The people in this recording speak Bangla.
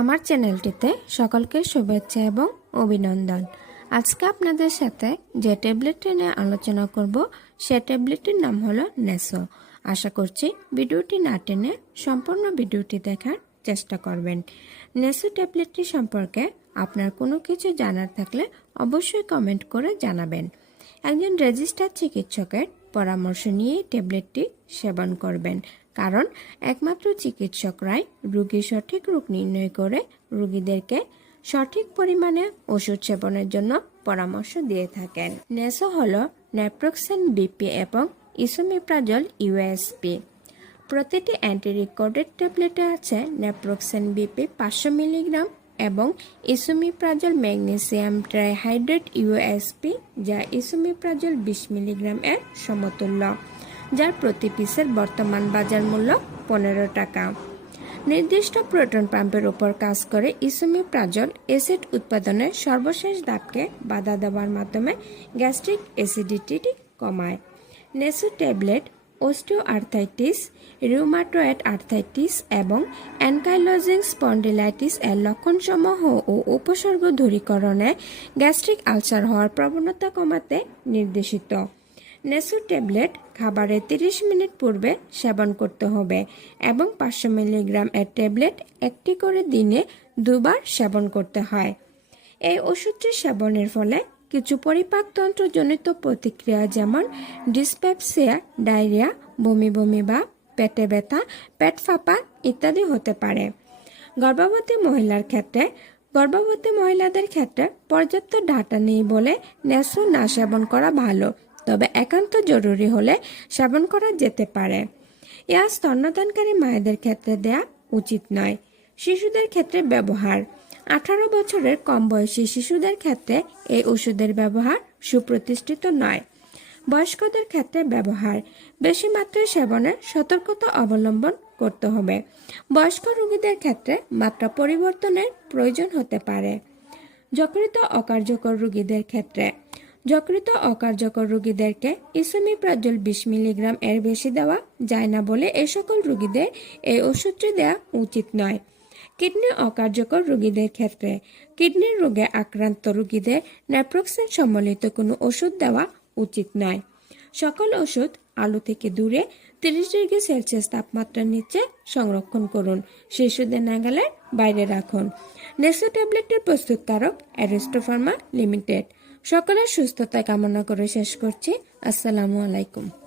আমার চ্যানেলটিতে সকলকে শুভেচ্ছা এবং অভিনন্দন। আজকে আপনাদের সাথে যে ট্যাবলেটটি নিয়ে আলোচনা করব, সে ট্যাবলেটটির নাম হলো নেসো। আশা করছি ভিডিওটি না টেনে সম্পূর্ণ ভিডিওটি দেখার চেষ্টা করবেন। নেসো ট্যাবলেটটি সম্পর্কে আপনার কোনো কিছু জানার থাকলে অবশ্যই কমেন্ট করে জানাবেন। একজন রেজিস্টার চিকিৎসকের পরামর্শ নিয়ে ট্যাবলেটটি সেবন করবেন। কারণ একমাত্র চিকিৎসকরাই রোগীর সঠিক রোগ নির্ণয় করে রোগীদেরকে সঠিক পরিমাণে ওষুধ সেবনের জন্য পরামর্শ দিয়ে থাকেন। নেসো হল নেপ্রোক্সেন বিপি এবং ইসোমিপ্রাজল ইউএসপি প্রতিটি অ্যান্টিরিকর্ডেড ট্যাবলেটে আছে নেপ্রোক্সেন বিপি পাঁচশো মিলিগ্রাম এবং ইসোমিপ্রাজল, ম্যাগনেসিয়াম ট্রাইহাইড্রেট ইউএসপি যা ইসোমিপ্রাজল বিশ মিলিগ্রাম এর সমতুল্য। যার প্রতি পিসের বর্তমান বাজার মূল্য পনেরো টাকা। নির্দিষ্ট প্রোটন পাম্পের উপর কাজ করে ইসোমিপ্রাজল অ্যাসিড উৎপাদনের সর্বশেষ ধাপকে বাধা দেওয়ার মাধ্যমে গ্যাস্ট্রিক অ্যাসিডিটি কমায়। Neso tablet osteo arthritis rheumatoid arthritis এবং অ্যানকাইলোজিং স্পন্ডিলাইটিস এর লক্ষণসমূহ ও উপসর্গ দূরীকরণে গ্যাস্ট্রিক আলসার হওয়ার প্রবণতা কমাতে নির্দেশিত। নেসো ট্যাবলেট খাবারের 30 মিনিট পূর্বে সেবন করতে হবে এবং পাঁচশো মিলিগ্রাম এর ট্যাবলেট একটি করে দিনে দুবার সেবন করতে হয়। এই ওষুধটি সেবনের ফলে কিছু পরিপাকতন্ত্রজনিত প্রতিক্রিয়া যেমন ডিসপ্যাপসিয়া ডায়রিয়া, বমি বমি বা পেটে ব্যথা, পেট ফাঁপা ইত্যাদি হতে পারে। গর্ভবতী মহিলার ক্ষেত্রে, গর্ভবতী মহিলাদের ক্ষেত্রে পর্যাপ্ত ডাটা নেই বলে নেসো না সেবন করা ভালো। তবে একান্ত জরুরি হলে সেবন করা যেতে পারে। ইয়া স্তন্যদানকারী মায়েদের ক্ষেত্রে দেয়া উচিত নয়। শিশুদের ক্ষেত্রে ব্যবহার। আঠারো বছরের কম বয়সী শিশুদের ক্ষেত্রে এই ওষুধের ব্যবহার সুপ্রতিষ্ঠিত নয়। বয়স্কদের ক্ষেত্রে ব্যবহার। বেশি মাত্রায় সেবনের সতর্কতা অবলম্বন করতে হবে। বয়স্ক রোগীদের ক্ষেত্রে মাত্রা পরিবর্তনের প্রয়োজন হতে পারে। যকৃত অকার্যকর রোগীদের ক্ষেত্রে যকৃত অকার্যকর রোগীদেরকে ইসোমিপ্রাজল বিশ মিলিগ্রাম এর বেশি দেওয়া যায় না বলে এ সকল রোগীদের এই ওষুধটি দেওয়া উচিত নয়। কিডনি অকার্যকর রোগীদের ক্ষেত্রে কিডনির রোগে আক্রান্ত রোগীদের নেপ্রোক্সেন সম্বলিত কোনো ওষুধ দেওয়া উচিত নয়। সকল ওষুধ আলু থেকে দূরে তিরিশ ডিগ্রি সেলসিয়াস তাপমাত্রার নিচে সংরক্ষণ করুন। শিশুদের নাগালের বাইরে রাখুন। নেসো ট্যাবলেটের প্রস্তুতকারক অ্যারিস্টো ফার্মা লিমিটেড। সকলের সুস্থতা কামনা করে শেষ করছি। আসসালামু আলাইকুম।